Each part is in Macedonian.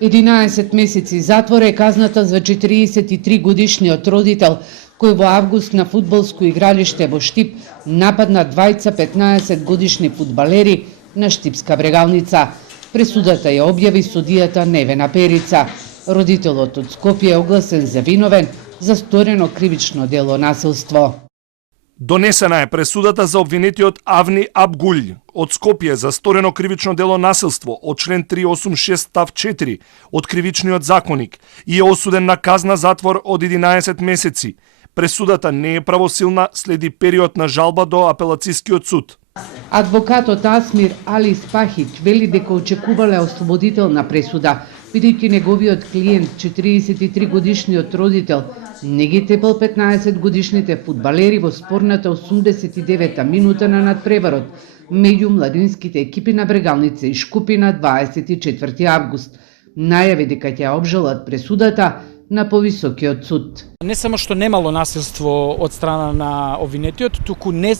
11 месеци затвор е казната за 43 годишниот родител кој во август на фудбалско игралиште во Штип нападна двајца 15 годишни фудбалери на Штипска Брегалница. Пресудата ја објави судијата Невена Перица. Родителот од Скопје е огласен за виновен за сторено кривично дело насилство. Донесена е пресудата за обвинетиот Авни Абгулј од Скопје за сторено кривично дело насилство од член 386 став 4 од Кривичниот законник и е осуден на казна затвор од 11 месеци. Пресудата не е правосилна, следи период на жалба до апелацискиот суд. Адвокатот Асмир Али Спахиќ вели дека очекувале ослободителна пресуда, бидејќи неговиот клиент, 43 годишниот родител, не ги тепал 15 годишните фудбалери во спорната 89-та минута на надпреварот меѓу младинските екипи на Брегалница и Шкупи на 24 август. Најави дека ќе обжалат пресудата на повисокиот суд. Не само што немало насилство од страна на обвинетиот, туку не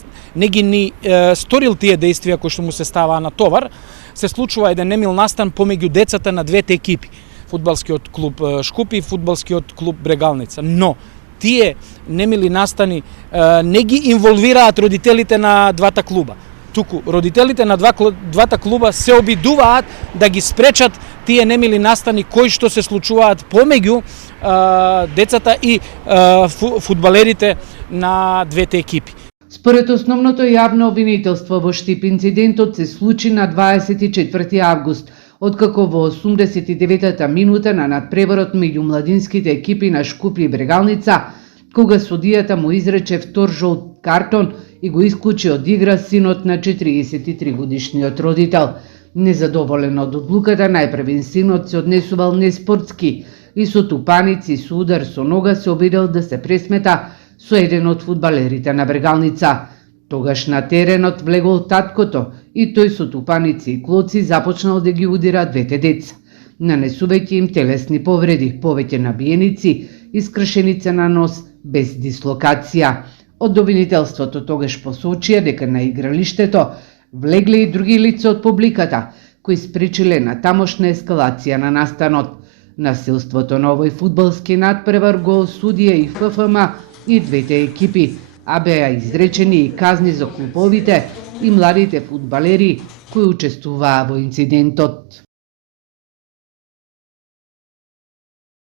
ги ни сторил тие действија кои што му се ставаа на товар, се случува еден немил настан помеѓу децата на двете екипи, фудбалскиот клуб Шкупи и фудбалскиот клуб Брегалница. Но тие немили настани не ги инволвираат родителите на двата клуба. Туку родителите на двата клуба се обидуваат да ги спречат тие немили настани кои што се случуваат помеѓу децата и фудбалерите на двете екипи. Според основното јавно обвинителство во Штип, инцидентот се случи на 24 август, откако во 89-та минута на надпреварот меѓу младинските екипи на Шкупи и Брегалница, кога судијата му изрече втор жолт картон и го исклучи од игра синот на 43 годишниот родител. Незадоволен од одлуката, најпрвен синот се однесувал неспортски и со тупаници и со удар со нога се обидел да се пресмета со еден од фудбалерите на Брегалница. Тогаш на теренот влегол таткото и тој со тупаници и клоци започнал да ги удира двете деца, нанесувајќи им телесни повреди, повеќе набиеници и скршеница на нос без дислокација. Од обвинителството тогаш посочија дека на игралиштето влегле и други лица од публиката, кои спречиле на тамошна ескалација на настанот. Насилството на овој фудбалски надпревар го осудија и ФФМ и двете екипи, а беа изречени и казни за клубовите и младите фудбалери кои учествуваа во инцидентот.